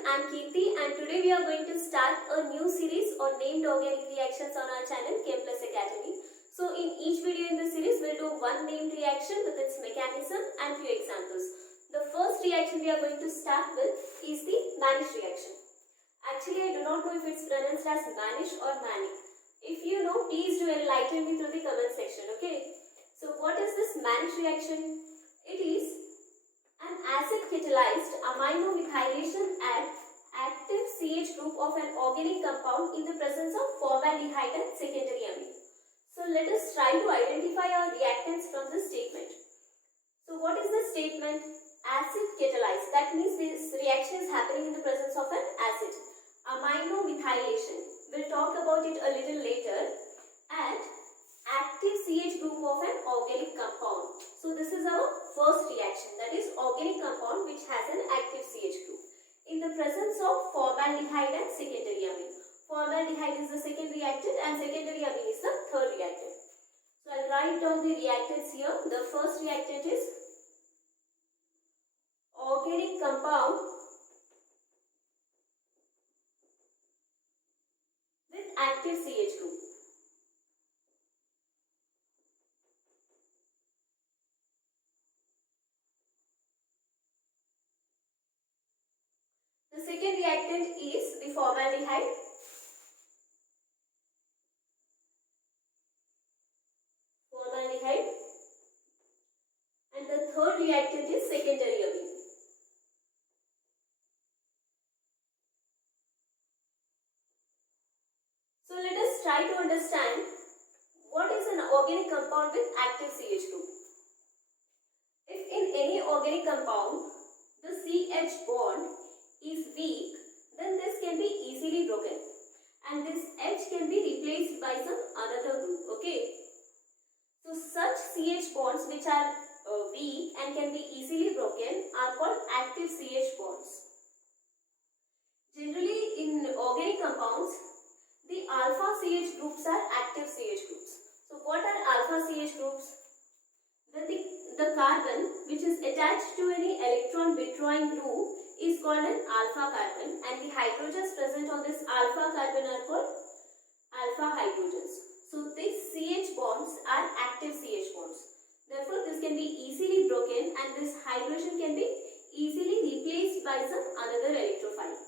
I'm Kirti and today we are going to start a new series on named organic reactions on our channel Chem Plus Academy. So in each video in this series we'll do one named reaction with its mechanism and few examples. The first reaction we are going to start with is the Manish reaction. Actually I do not know if it's pronounced as Manish or Manic. If you know, please do enlighten me through the comment section, okay? So what is this Manish reaction? It is an acid catalyzed amino methylation at active CH group of an organic compound in the presence of formaldehyde and secondary amine. So let us try to identify our reactants from this statement. So what is the statement? Acid catalyzed. That means this reaction is happening in the presence of an acid. Amino methylation. We'll talk about it a little later. At active CH group of an organic compound. So this is our first reaction, that is organic compound which has an active CH group in the presence of formaldehyde and secondary amine. Formaldehyde is the second reactant and secondary amine is the third reactant. So I'll write down the reactants here. The first reactant is organic compound with active CH group. The second reactant is the formaldehyde. And the third reactant is secondary amine. So let us try to understand what is an organic compound with active CH group. If in any organic compound the CH bond is weak, then this can be easily broken and this H can be replaced by some another group, okay? So such CH bonds which are weak and can be easily broken are called active CH bonds. Generally in organic compounds, the alpha CH groups are active CH groups. So what are alpha CH groups? The carbon which is attached to any electron withdrawing group is called an alpha carbon and the hydrogens present on this alpha carbon are called alpha hydrogens. So these CH bonds are active CH bonds. Therefore this can be easily broken and this hydrogen can be easily replaced by some another electrophile.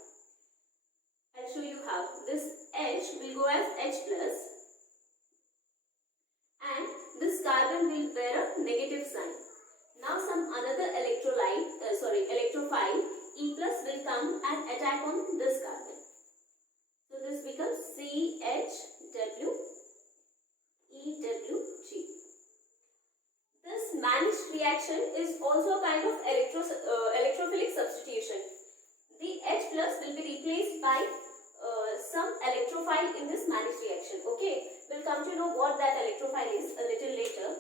I'll show you how. This H will go as H plus and this carbon will bear a negative sign. Now some another electrophile E plus will come and attack on this carbon. So this becomes CHWEWG. This Manish reaction is also a kind of electrophilic substitution. The H plus will be replaced by some electrophile in this Manish reaction. Okay, we'll come to know what that electrophile is a little later.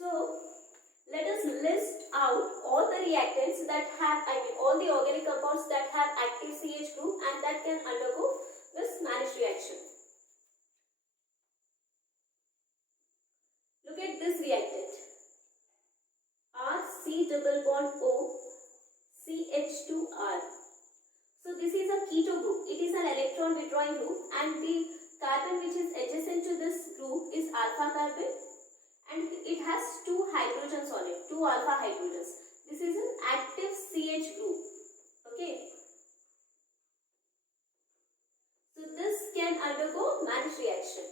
So let us list out all the reactants that have, all the organic compounds that have active CH group and that can undergo this Manish reaction. Look at this reactant. RC double bond O CH2R. So this is a keto group. It is an electron withdrawing group and the carbon which is adjacent to this group is alpha carbon. And it has two hydrogens on it, two alpha hydrogens. This is an active CH group. Okay. So this can undergo Manish reaction.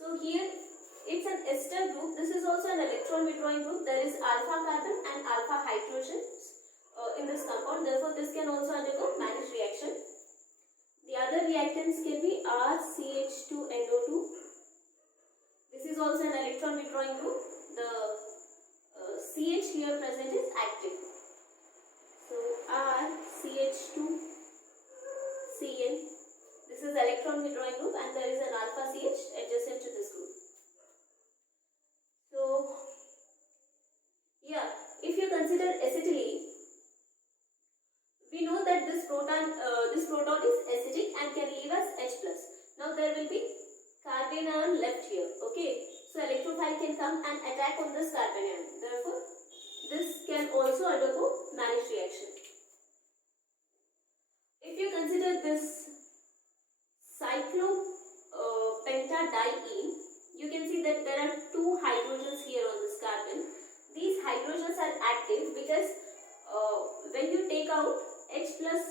So here it's an ester group. This is also an electron withdrawing group. There is alpha carbon and alpha hydrogens in this compound. Therefore, this can also undergo Manish reaction. The other reactants can be RCH2NO2. This is also an electron withdrawing group. The CH here present is active. So RCH2Cl. This is electron withdrawing group and there is an alpha CH adjacent to this group. So yeah, if you consider acetylene, we know that this proton is acidic and can leave us carbon ion left here. Okay, so electrophile can come and attack on this carbon ion. Therefore, this can also undergo Manish reaction. If you consider this cyclopentadiene, you can see that there are two hydrogens here on this carbon. These hydrogens are active because when you take out H plus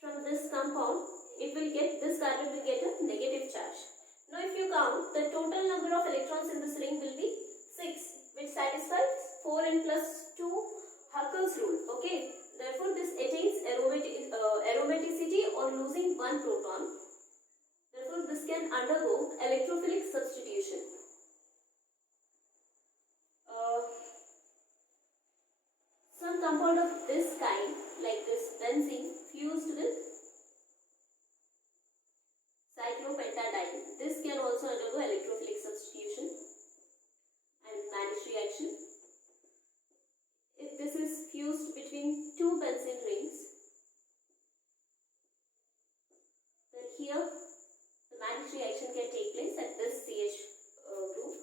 from this compound, this carbon will get a negative charge. Now if you count, the total number of electrons in this ring will be 6, which satisfies 4n plus 2 Huckel's rule. Okay, therefore this attains aromaticity on losing one proton. Therefore this can undergo electrophilic substitution. Some compound of this kind, like this benzene, fused with cyclopentadiene. This can also undergo electrophilic substitution and Manish reaction. If this is fused between two benzene rings, then here the Manish reaction can take place at this CH group.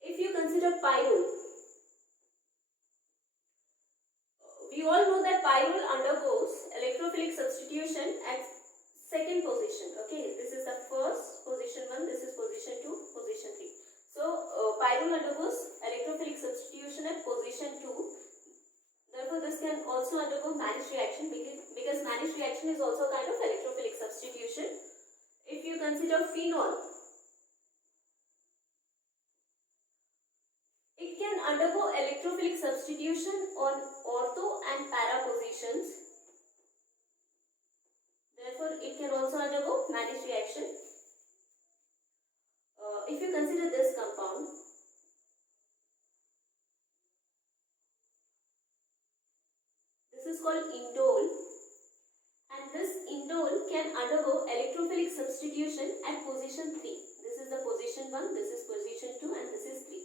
If you consider pyrrole, we all know that pyrrole undergoes electrophilic substitution at second position. Okay, this is the first position 1, this is position 2, position 3. So pyrrole undergoes electrophilic substitution at position 2. Therefore this can also undergo Manish reaction because Manish reaction is also a kind of electrophilic substitution. If you consider phenol, it can undergo electrophilic substitution on ortho and para positions. Therefore, it can also undergo Manish reaction. If you consider this compound, this is called indole, and this indole can undergo electrophilic substitution at position 3. This is the position 1, this is position 2, and this is 3.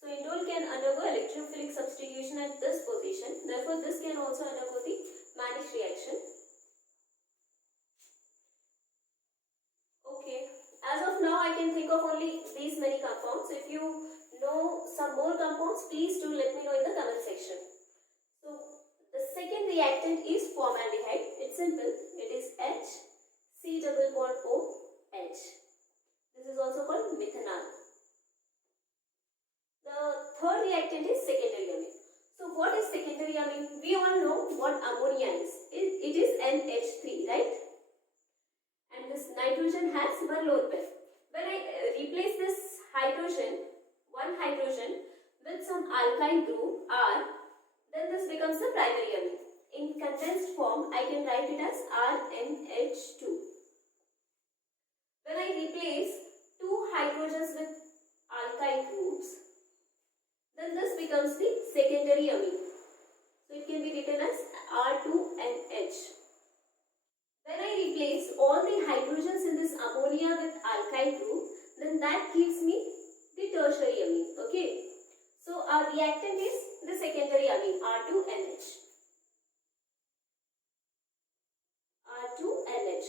So indole can undergo electrophilic substitution at this position. Therefore, this can also undergo the Manish reaction. Okay. As of now, I can think of only these many compounds. If you know some more compounds, please do let me know in the comment section. So the second reactant is formaldehyde. It's simple. It is H, C double bond O, H. This is also called methanol. The third reactant is secondary amine. So what is secondary amine? We all know what ammonia is. It is NH3, right? And this nitrogen has one lone pair. When I replace this hydrogen, one hydrogen with some alkyl group R, then this becomes the primary amine. In condensed form, I can write it as RNH2. When I replace two hydrogens with alkyl groups, then this becomes the secondary amine. So it can be written as R2NH. When I replace all the hydrogens in this ammonia with alkyl group, then that gives me the tertiary amine. Okay. So our reactant is the secondary amine, R2NH. R2NH.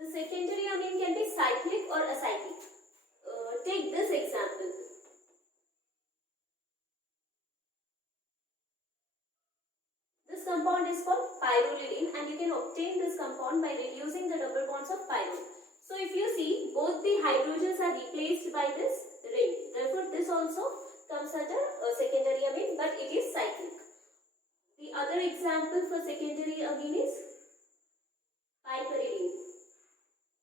The secondary amine can be cyclic or acyclic. Take this example. This compound is called pyrrolidine, and you can obtain this compound by reducing the double bonds of pyrrole. So if you see, both the hydrogens are replaced by this ring. Therefore, this also comes under secondary amine, but it is cyclic. The other example for secondary amine is piperidine.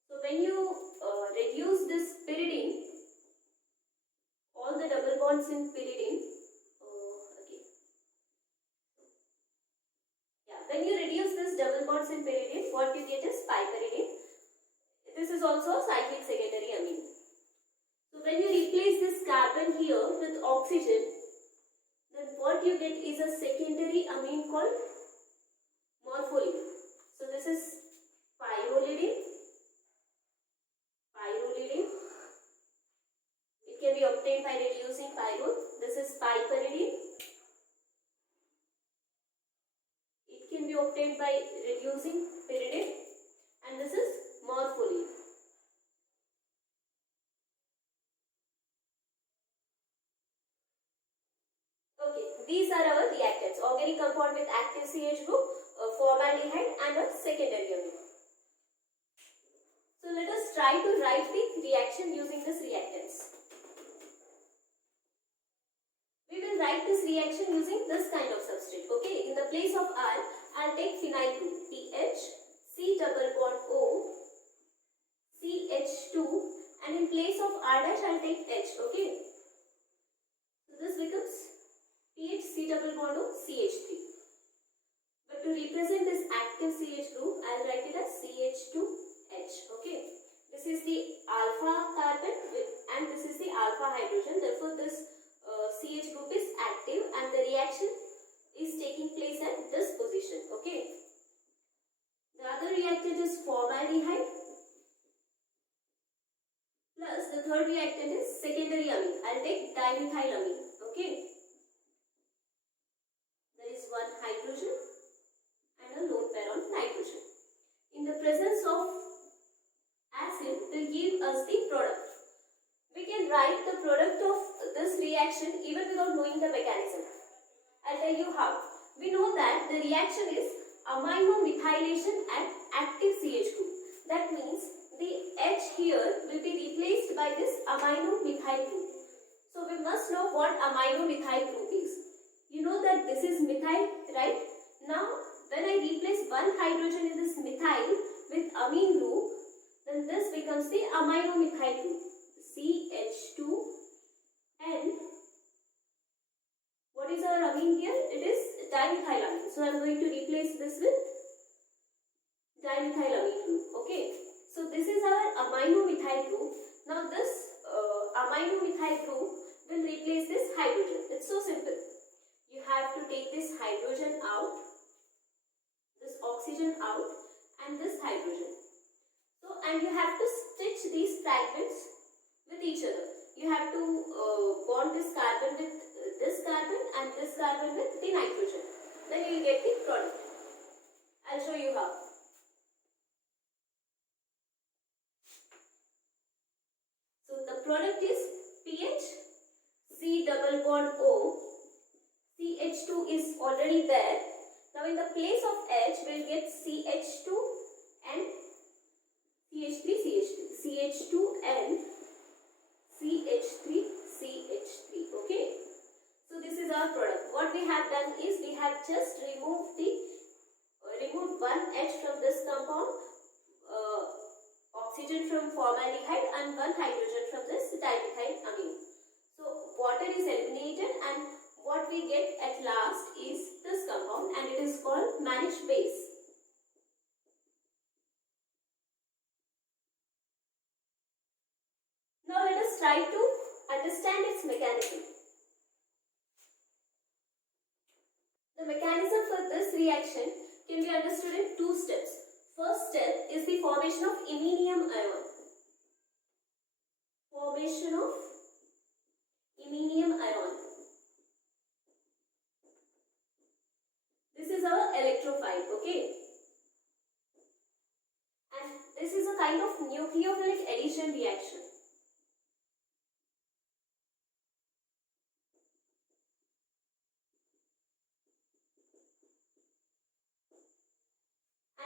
So when you reduce this pyridine, all the double bonds in pyridine, when you reduce this double bonds in pyridine, what you get is piperidine. This is also a cyclic secondary amine. So when you replace this carbon here with oxygen, then what you get is a secondary amine called morpholine. So this is pyrrolidine. It can be obtained by reducing pyrrole. This is piperidine. It can be obtained by reducing pyridine. And this is morpholine. these are our reactants. Organic compound with active CH group, formaldehyde and a secondary amine. So let us try to write the reaction using this reactants. We will write this reaction using this kind of substrate. Okay, in the place of R, I'll take phenyl group PH, C double bond O, CH2, and in place of R dash I'll take H. Okay, so this becomes PH C double bond O CH3. But to represent this active CH group, I'll write it as CH2H. Okay, this is the alpha carbon and this is the alpha hydrogen. Therefore, this CH group is active and the reaction is taking place at this position. Okay. The other reactant is formaldehyde plus the third reactant is secondary amine. I'll take dimethylamine. Okay. There is one hydrogen and a lone pair on nitrogen. In the presence of acid will give us the product. We can write the product of this reaction even without knowing the mechanism. I'll tell you how. We know that the reaction is aminomethylation at active CH group. That means the H here will be replaced by this aminomethyl group. So we must know what aminomethyl group is. You know that this is methyl, right? Now when I replace one hydrogen in this methyl with amine group, then this becomes the aminomethyl group. CH2N. What is our amine here? It is dimethylamine. So I am going to replace this with dimethylamine group. Okay. So this is our aminomethyl group. Now this aminomethyl group will replace this hydrogen. It's so simple. You have to take this hydrogen out, this oxygen out, and this hydrogen. So, and you have to stitch these fragments with each other. You have to bond this carbon with this carbon and this carbon with the nitrogen. Then you will get the product. I'll show you how. So the product is PH, C double bond O, CH2 is already there. Now in the place of H we will get CH2 and CH3, CH2N, CH3, CH3. Okay. So this is our product. What we have done is we have just removed one H from this compound, oxygen from formaldehyde and one hydrogen from this dimethyl amine. So water is eliminated and what we get at last is this compound and it is called mannish base. Now let us try to understand its mechanism. The mechanism for this reaction can be understood in two steps. First step is the formation of iminium ion. Formation of iminium ion. This is our electrophile, okay? And this is a kind of nucleophilic addition reaction.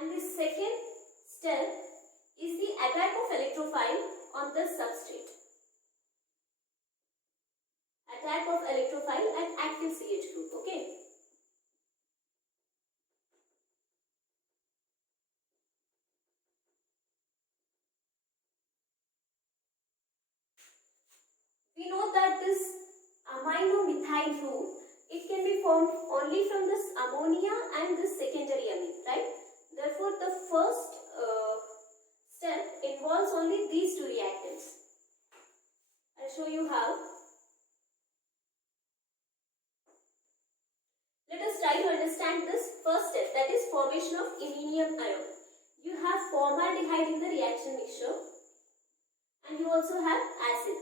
And the second step is the attack of electrophile on the substrate. Attack of electrophile at active CH group, okay? We know that this aminomethyl group, it can be formed only from this ammonia and this secondary amine, right? Therefore, the first step involves only these two reactants. I'll show you how. Let us try to understand this first step, that is formation of iminium ion. You have formaldehyde in the reaction mixture and you also have acid.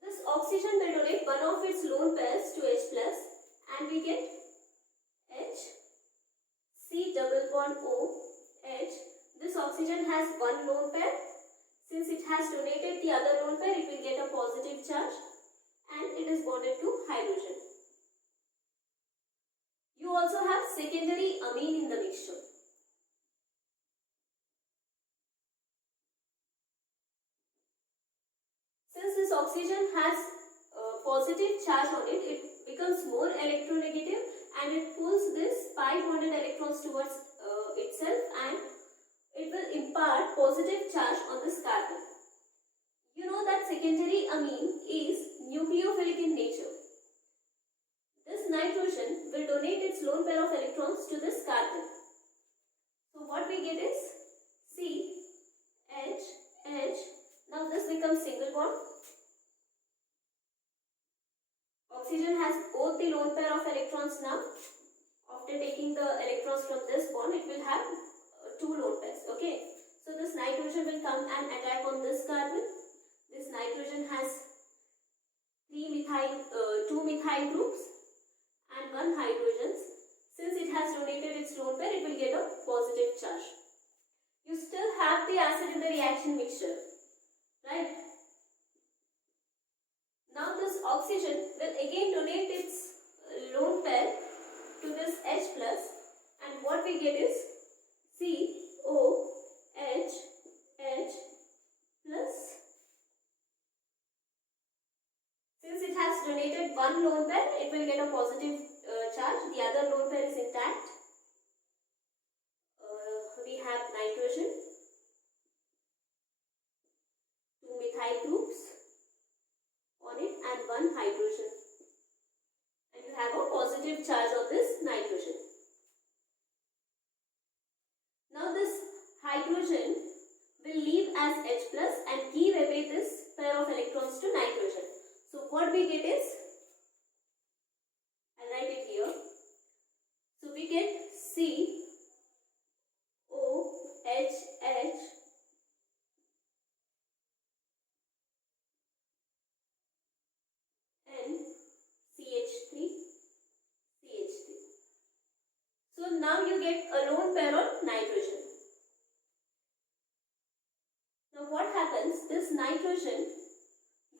This oxygen will donate one of its lone pairs to H plus and we get H, C double bond O, H. This oxygen has one lone pair, Since it has donated the other lone pair, it will get a positive charge and it is bonded to hydrogen. You also have secondary amine in the mixture. Since this oxygen has a positive charge on it, it becomes more electronegative and it pulls this pi bonded electrons towards itself and it will impart positive charge on this carbon. You know that secondary amine is nucleophilic in nature. This nitrogen will donate its lone pair of electrons to this carbon. So what we get is C, H, H. Now this becomes single bond. Oxygen has both the lone pair of electrons now. After taking the electrons from this bond, it will have two lone pairs. Okay. So this nitrogen will come and attack on this carbon. This nitrogen has two methyl groups and one hydrogen. Since it has donated its lone pair, it will get a positive charge. You still have the acid in the reaction mixture, right? Now this oxygen will again donate its lone pair to this H plus, and what we get is COH plus. Since it has donated one lone pair, it will get a positive charge. The other lone pair is intact. We have nitrogen, two methyl groups on it and one hydrogen, and you have a positive charge on this nitrogen. Now this hydrogen will leave as H plus and give away this pair of electrons to nitrogen. So what we get is, I'll write it here. So we get COHH and CH3. So now you get a lone pair on nitrogen. Now what happens? This nitrogen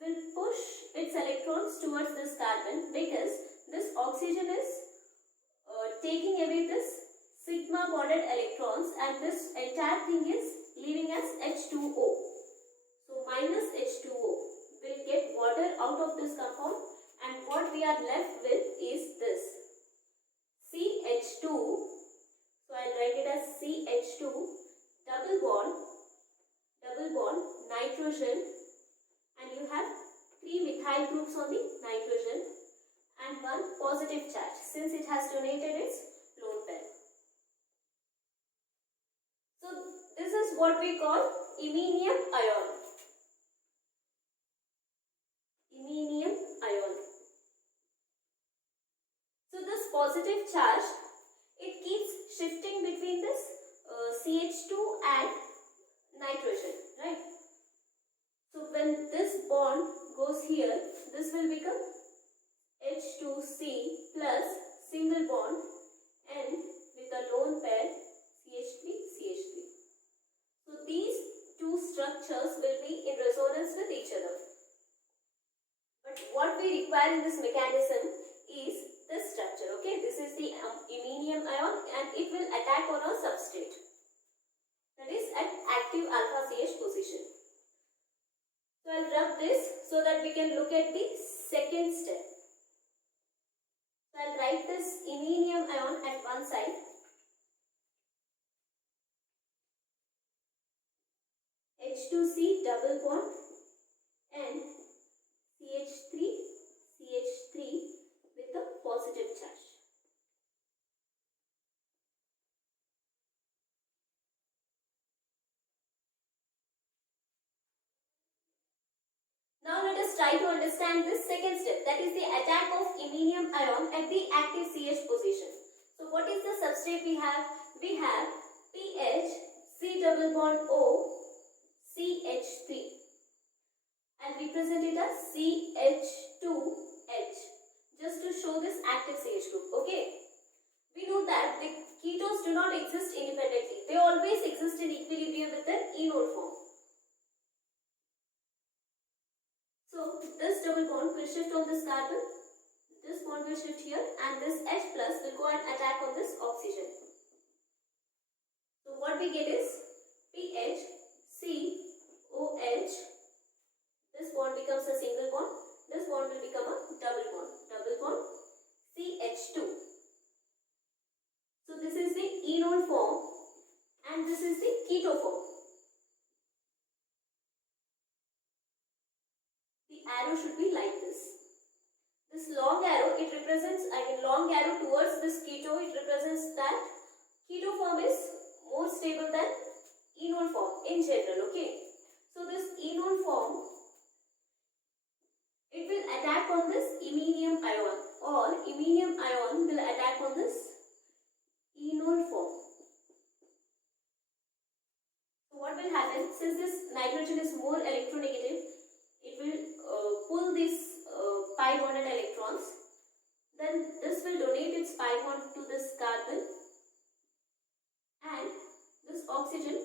will push its electrons towards this carbon because this oxygen is taking away this sigma bonded electrons and this entire thing is leaving as H2O. So minus H2O will get water out of this compound and what we are left with is this CH2. So I'll write it as CH2 double bond nitrogen, and you have three methyl groups on the nitrogen and one positive charge since it has donated its lone pair. So this is what we call iminium ion. Iminium ion. So this positive charge, it keeps shifting between this CH2 and nitrogen, right? So when this bond goes here, this will become H2C plus single bond N with a lone pair CH3. So these two structures will be in resonance with each other. But what we require in this mechanism is this structure, okay? This is the iminium ion and it will attack on a substrate. That is at active alpha CH position. So I'll rub this so that we can look at the second step. So I'll write this iminium ion at one side. H2C double bond and CH3 with a positive charge. Now let us try to understand this second step, that is the attack of iminium ion at the active CH position. So what is the substrate we have? We have PH, C double bond O, CH3. I'll represent it as CH2H just to show this active CH group, okay? We know that the ketones do not exist independently. They always exist in equilibrium with their enol form. this double bond will shift on this carbon, this bond will shift here, and this H plus will go and attack on this oxygen. So what we get is PH, COH, this bond becomes a single bond, this bond will become a double bond, CH2. So this is the enol form and this is the keto form. The arrow should be like this. This long arrow, it represents, long arrow towards this keto, it represents that keto form is more stable than enol form in general, okay. So this enol form, it will attack on this iminium ion, or iminium ion will attack on this enol form. So what will happen, since this nitrogen is more electronegative, it will pull these pi bonded electrons, then this will donate its pi bond to this carbon, and this oxygen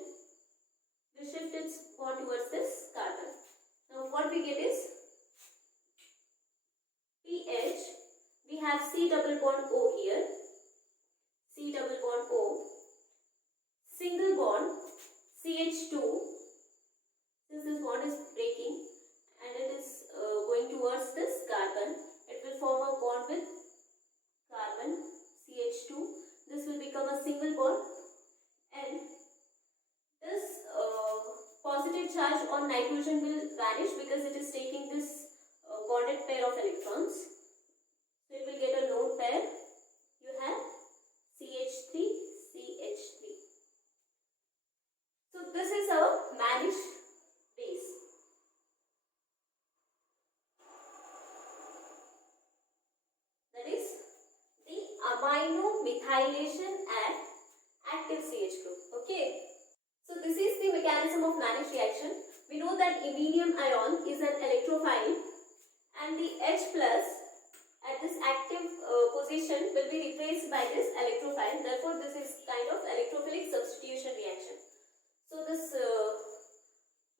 will shift its bond towards this carbon. Now what we get is PH, we have C double bond O here, C double bond O, single bond CH2, since this bond is breaking and it is going towards this carbon, it will form a bond with carbon CH2, this will become a single bond, and this positive charge on nitrogen will vanish because it is taking this bonded pair of electrons. So it will get a lone pair. You have CH3, CH3. So this is our Manish base. That is the amino methylation at active CH group. Okay. So this is the mechanism of Manish reaction. We know that iminium ion is an electrophile, and the H plus at this active position will be replaced by this electrophile. Therefore, this is kind of electrophilic substitution reaction. So this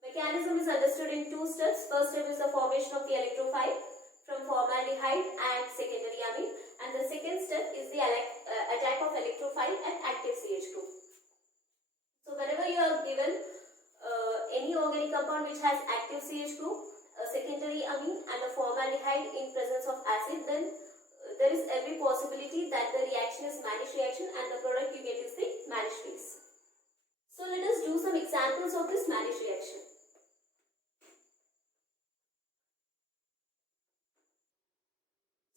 mechanism is understood in two steps. First step is the formation of the electrophile from formaldehyde and secondary amine, and the second step is the attack of electrophile at active CH group. So whenever you are given any organic compound which has active CH group, a secondary amine and a formaldehyde in presence of acid, then there is every possibility that the reaction is Manish reaction and the product you get is the Manish base. So let us do some examples of this Manish reaction.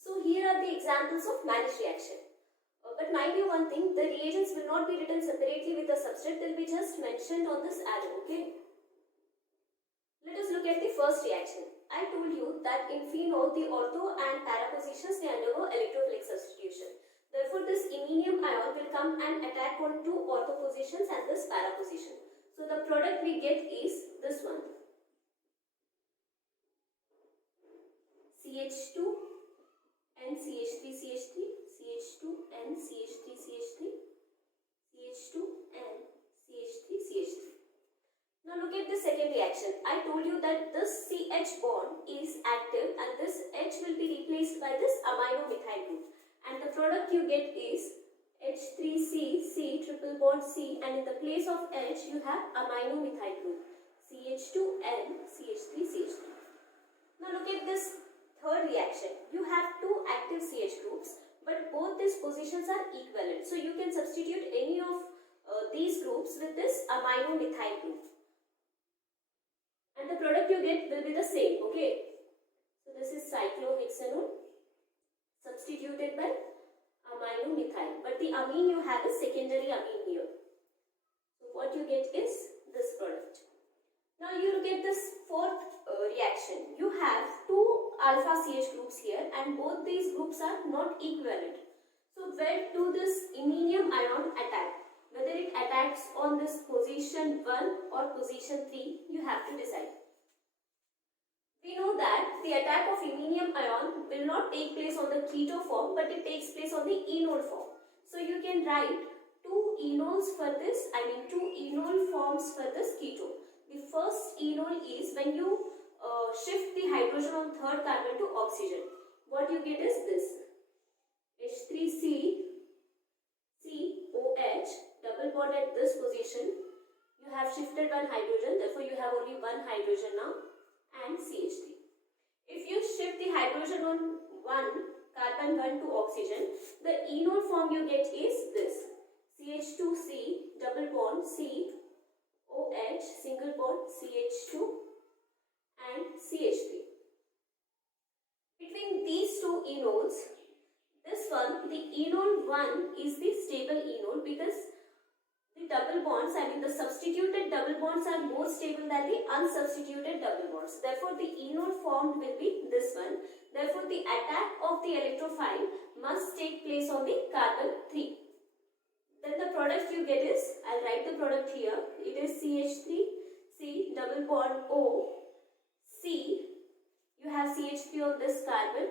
So here are the examples of Manish reaction. But mind you one thing, the reagents will not be written separately with the substrate, they will be just mentioned on this arrow, okay. Let us look at the first reaction. I told you that in phenol, the ortho and para positions, they undergo electrophilic substitution. Therefore, this iminium ion will come and attack on two ortho positions and this para position. So, the product we get is this one. CH2 and CH3, CH3, CH2 and CH3, CH3, CH2 and CH3, CH3. Now look at the second reaction. I told you that this CH bond is active and this H will be replaced by this amino methyl group. And the product you get is H3C, C triple bond C, and in the place of H you have amino methyl group CH2 and CH3, CH3. Now look at this third reaction. You have two active CH groups, but both these positions are equivalent. So you can substitute any of these groups with this amino methyl group. And the product you get will be the same, okay. So this is cyclohexanol substituted by amino methyl. But the amine you have is secondary amine here. So what you get is this product. Now you look at this fourth reaction. You have two alpha CH groups here and both these groups are not equivalent. So where do this iminium ion attack? Whether it attacks on this position 1 or position 3, you have to decide. We know that the attack of iminium ion will not take place on the keto form, but it takes place on the enol form. So you can write two enols for this, two enol forms for this keto. The first enol is when you shift the hydrogen on third carbon to oxygen, what you get is this H3C COH double bond at this position. You have shifted one hydrogen, therefore you have only one hydrogen now, and CH3. If you shift the hydrogen on one carbon 1 to oxygen, the enol form you get is this CH2C double bond COH single bond CH2 and CH3. Between these two enols, this one, the enol 1 is the stable enol because the double bonds, the substituted double bonds are more stable than the unsubstituted double bonds. Therefore, the enol formed will be this one. Therefore, the attack of the electrophile must take place on the carbon 3. Then the product you get is, I'll write the product here. It is CH3, C double bond O, C. You have CH3 on this carbon,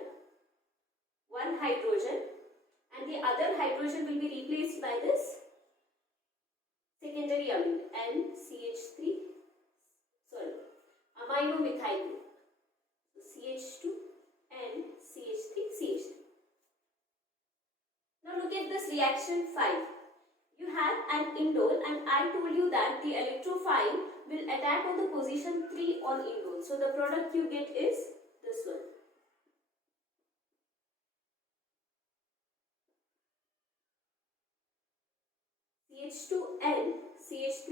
one hydrogen, and the other hydrogen will be replaced by this secondary amine NCH3, aminomethyl group. So CH2 and CH3. Now look at this reaction 5. You have an indole, and I told you that the electrophile will attack on the position 3 on indole. So the product you get is this one. CH2N CH3.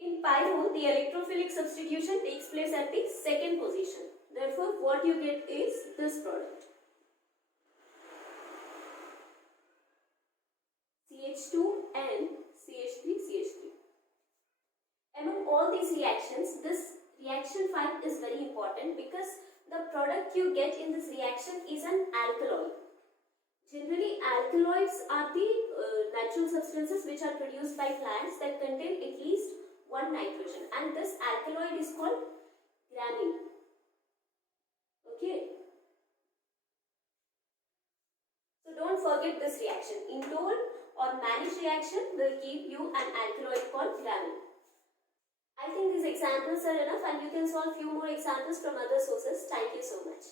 In pyro, the electrophilic substitution takes place at the second position. Therefore, what you get is this product. CH2N CH3. Among all these reactions, this reaction 5 is very important because the product you get in this reaction is an alkaloid. Generally, alkaloids are the natural substances which are produced by plants that contain at least one nitrogen, and this alkaloid is called gramine. Okay. So don't forget this reaction. Indole or Manish reaction will give you an alkaloid called gramine. I think these examples are enough, and you can solve few more examples from other sources. Thank you so much.